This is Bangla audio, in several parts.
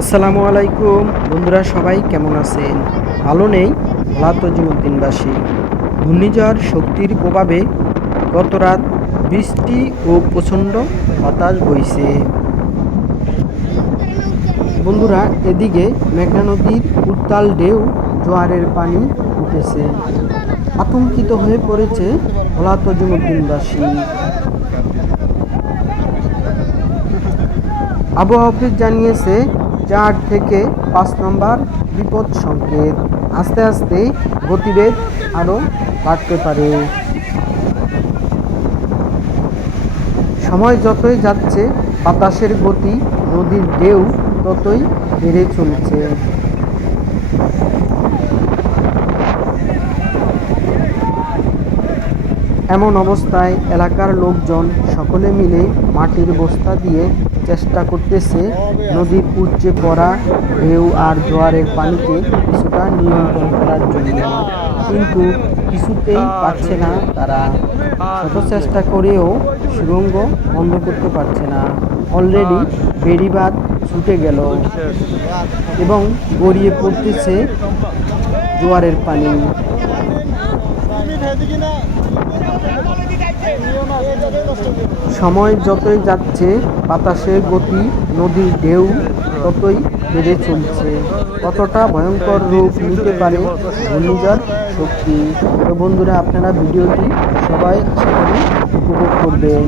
আসসালামু আলাইকুম। বন্ধুরা সবাই কেমন আছেন? ভালো নেই? লাতজিমুদ্দিনবাসী ঘূর্ণিঝড় শক্তির প্রভাবে গত রাত বৃষ্টি ও প্রচণ্ড বাতাস বইছে। বন্ধুরা, এদিকে মেঘনা নদীর উত্তাল ঢেউ জোয়ারের পানি উঠেছে। আতঙ্কিত হয়ে পড়েছে ভোলা তজিমুদ্দিনবাসী আবহাওয়া অফিস জানিয়েছে, চার থেকে পাঁচ নম্বর বিপদ সংকেত। আস্তে আস্তে গতিবেগ আরও বাড়তে পারে। সময় যতই যাচ্ছে, বাতাসের গতি, নদীর ঢেউ ততই বেড়ে চলছে। এমন অবস্থায় এলাকার লোকজন সকলে মিলে মাটির বস্তা দিয়ে চেষ্টা করতেছে নদীর উচ্চে পড়া ঢেউ আর জোয়ারের পানিকে কিছুটা নিয়ন্ত্রণ করার জন্য। কিন্তু কিছুতেই পারছে না তারা। শত চেষ্টা করেও সুরঙ্গ বন্ধ করতে পারছে না। অলরেডি বেড়িবাঁধ ছুটে গেল এবং গড়িয়ে পড়তেছে জোয়ারের পানি। সময় যতই যাচ্ছে বাতাসের গতি নদীর ঢেউ ততই বেড়ে চলছে। কতটা ভয়ঙ্কর রূপ নিতে পারে ঘূর্ণিঝড় শক্তি? তো বন্ধুরা, আপনারা ভিডিওটি সবাই উপভোগ করবেন।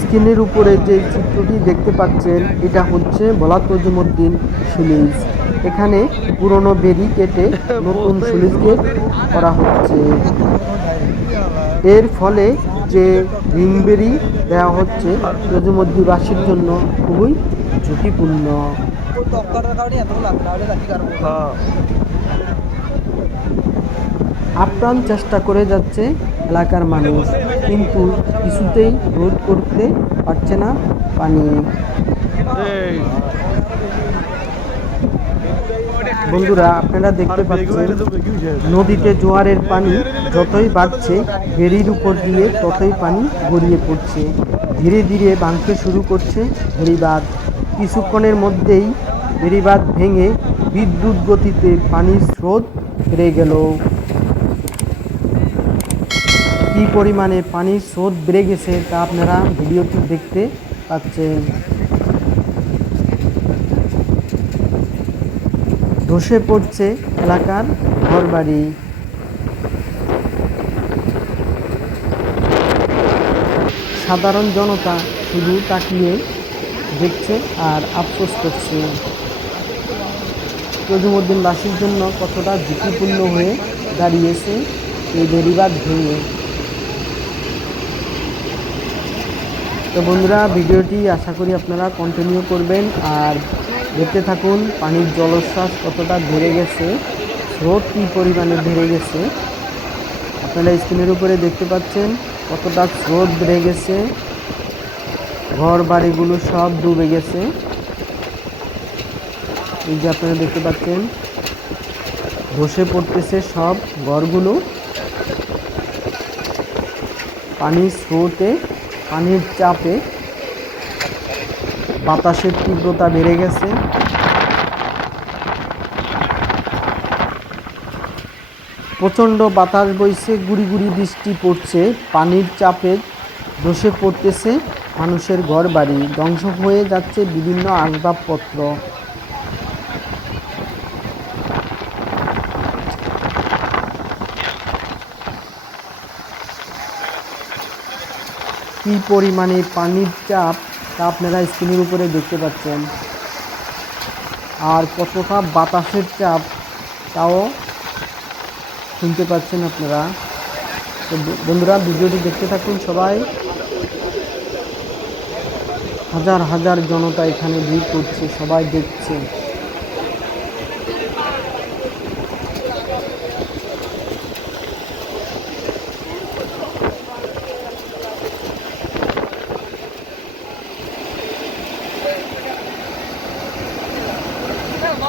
স্ক্রিনের উপরে যে চিত্রটি দেখতে পাচ্ছেন, এটা হচ্ছে বলা তজিমুদ্দিন সুলিজ। এখানে পুরনো বেরি কেটে নতুন সুলিজ গেট করা হচ্ছে। এর ফলে যে রিংবেরি দেওয়া হচ্ছে তজিমুদ্দিবাসীর জন্য খুবই ঝুঁকিপূর্ণ। আপ্রাণ চেষ্টা করে যাচ্ছে এলাকার মানুষ, কিন্তু কিছুতেই রোধ করতে পারছে না পানি। বন্ধুরা, আপনারা দেখতে পাচ্ছেন, নদীতে জোয়ারের পানি যতই বাড়ছে বেড়ির উপর দিয়ে ততই পানি গড়িয়ে পড়ছে। ধীরে ধীরে ভাঙতে শুরু করছে বেড়িবাঁধ কিছুক্ষণের মধ্যেই বেড়িবাঁধ ভেঙে বিদ্যুৎ গতিতে পানির স্রোত বেড়ে গেল। কি পরিমাণে পানির স্রোত বেড়ে গেছে তা আপনারা ভিডিওটি দেখতে পাচ্ছেন। ধসে পড়ছে এলাকার ঘরবাড়ি। সাধারণ জনতা শুধু তাকিয়ে দেখছে আর আফসোস করছে। তজুমুদ্দিনবাসীর জন্য কতটা ঝুঁকিপূর্ণ হয়ে দাঁড়িয়েছে এই বেড়িবাঁধ ভেঙে। তো বন্ধুরা, ভিডিওটি আশা করি আপনারা কন্টিনিউ করবেন আর দেখতে থাকুন, পানির জলশ্বাস কতটা বেড়ে গেছে, স্রোত কী পরিমাণে বেড়ে গেছে। আপনারা স্ক্রিনের উপরে দেখতে পাচ্ছেন কতটা স্রোত বেড়ে গেছে, ঘর বাড়িগুলো সব ডুবে গেছে। এই যে আপনারা দেখতে পাচ্ছেন, ধসে পড়তেছে সব ঘরগুলো। পানির স্রোতে পানির চাপে বাতাসের তীব্রতা বেড়ে গেছে। প্রচণ্ড বাতাস বইছে, গুড়ি গুড়ি বৃষ্টি পড়ছে, পানির চাপে ধসে পড়তেছে মানুষের ঘর বাড়ি ধ্বংস হয়ে যাচ্ছে বিভিন্ন আসবাবপত্র। কি পরিমাণে পানির চাপ তা আপনারা স্ক্রিনের উপরে দেখতে পাচ্ছেন। আর কতটা বাতাসের চাপ তাও শুনতে পাচ্ছেন আপনারা। তো বন্ধুরা, ভিডিওটি দেখতে থাকুন সবাই। হাজার হাজার জনতা এখানে ভিড় করছে, সবাই দেখছে।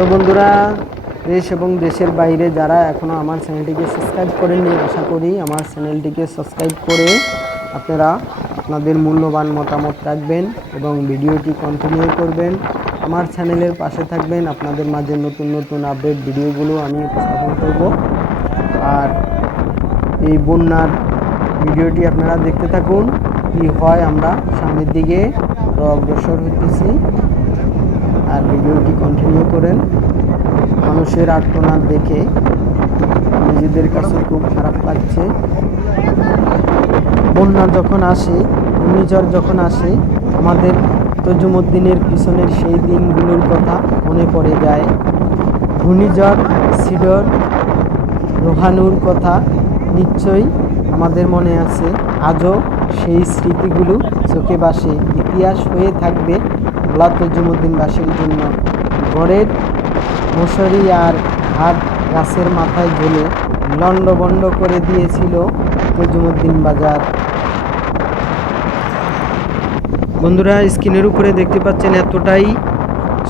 তো বন্ধুরা, দেশ এবং দেশের বাইরে যারা এখনও আমার চ্যানেলটিকে সাবস্ক্রাইব করেননি, আশা করি আমার চ্যানেলটিকে সাবস্ক্রাইব করে আপনারা আপনাদের মূল্যবান মতামত রাখবেন এবং ভিডিওটি কন্টিনিউ করবেন। আমার চ্যানেলের পাশে থাকবেন, আপনাদের মাঝে নতুন নতুন আপডেট ভিডিওগুলো আমি উপস্থাপন করব। আর এই বন্যার ভিডিওটি আপনারা দেখতে থাকুন, কি হয় আমরা সামনের দিকে অগ্রসর হইতেছি। আর ভিডিওটি কন্টিনিউ করেন। মানুষের আর্তনাদ দেখে নিজেদের কাছে খুব খারাপ লাগছে। বন্যা যখন আসে, ঘূর্ণিঝড় যখন আসে, আমাদের তজুমুদ্দিনের পিছনের সেই দিনগুলোর কথা মনে পড়ে যায়। ঘূর্ণিঝড়, সিডর রোহানুর কথা নিশ্চয়ই আমাদের মনে আছে। আজও সেই স্মৃতিগুলো চোখে বাসে। ইতিহাস হয়ে থাকবে ভোলা তজুমুদ্দিনবাসীর জন্য ঘরের মশারি আর হাত গাছের মাথায় ঝুলে লণ্ডভণ্ড করে দিয়েছিল তজুমুদ্দিন বাজার। বন্ধুরা, স্ক্রিনের উপরে দেখতে পাচ্ছেন এতটাই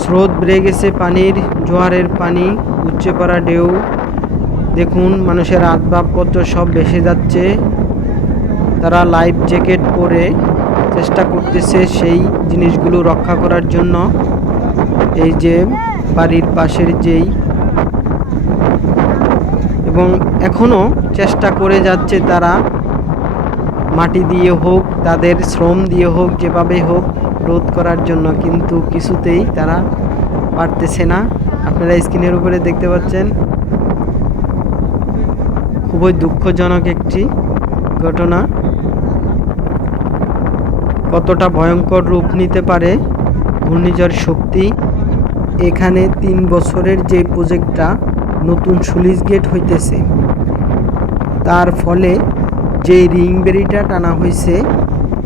স্রোত বেড়ে গেছে, পানির জোয়ারের পানি উচ্চে পড়া ঢেউ। দেখুন, মানুষের আসবাবপত্র সব ভেসে যাচ্ছে। তারা লাইফ জ্যাকেট পরে চেষ্টা করতেছে সেই জিনিসগুলো রক্ষা করার জন্য। এই যে বাড়ির পাশের যেই এবং এখনও চেষ্টা করে যাচ্ছে তারা মাটি দিয়ে হোক, তাদের শ্রম দিয়ে হোক, যেভাবে হোক রোধ করার জন্য, কিন্তু কিছুতেই তারা পারতেছে না। আপনারা স্ক্রিনের উপরে দেখতে পাচ্ছেন, খুবই দুঃখজনক একটি ঘটনা। কতটা ভয়ঙ্কর রূপ নিতে পারে ঘূর্ণিঝড় শক্তি? এখানে তিন বছরের যে প্রজেক্টটা নতুন সুলিশ গেট হইতেছে, তার ফলে যে রিং বেরিটা টানা হয়েছে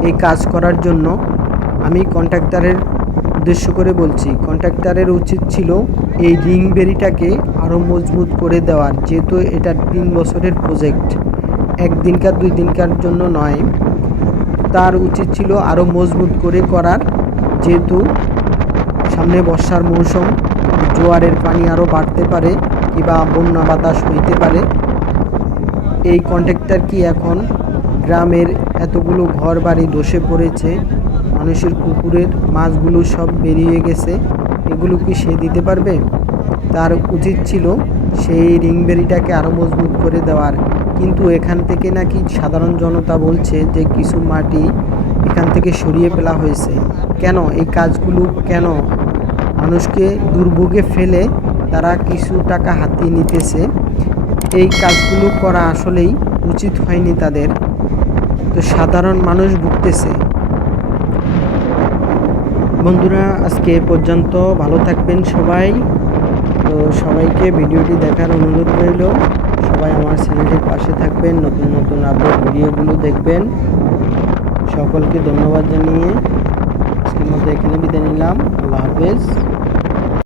এই কাজ করার জন্য আমি কন্ট্রাক্টরের উদ্দেশ্য করে বলছি। কন্ট্রাক্টরের উচিত ছিল এই রিং বেরিটাকে আরও মজবুত করে দেওয়ার, যেহেতু এটা তিন বছরের প্রজেক্ট। একদিনকার দুই দিনকার জন্য নয় তার উচিত ছিল আরও মজবুত করে করার, যেহেতু সামনে বর্ষার মৌসুম, জোয়ারের পানি আরও বাড়তে পারে কিংবা বন্যা বাতাস হইতে পারে। এই কন্ট্রাক্টর কি এখন গ্রামের এতগুলো ঘর বাড়ি ধসে পড়েছে, মানুষের পুকুরের মাছগুলো সব বেরিয়ে গেছে, এগুলো কি সে দিতে পারবে? তার উচিত ছিল সেই রিংবেরিটাকে আরও মজবুত করে দেওয়ার। কিন্তু এখান থেকে নাকি সাধারণ জনতা বলছে যে কিছু মাটি এখান থেকে সরিয়ে ফেলা হয়েছে। কেন? এই কাজগুলো কেন? মানুষকে দুর্ভোগে ফেলে তারা কিছু টাকা হাতিয়ে নিতেছে। এই কাজগুলো করা আসলেই উচিত হয়নি তাদের। তো সাধারণ মানুষ ভুগতেছে। বন্ধুরা, আজকে পর্যন্ত। ভালো থাকবেন সবাই। তো সবাইকে ভিডিওটি দেখার অনুরোধ রইল। সবাই আমার চ্যানেলটির পাশে থাকবেন, নতুন নতুন আপডেট ভিডিওগুলো দেখবেন। সকলকে ধন্যবাদ জানিয়ে আজকের মতো এখানে বিদায় নিলাম। আল্লাহ হাফেজ।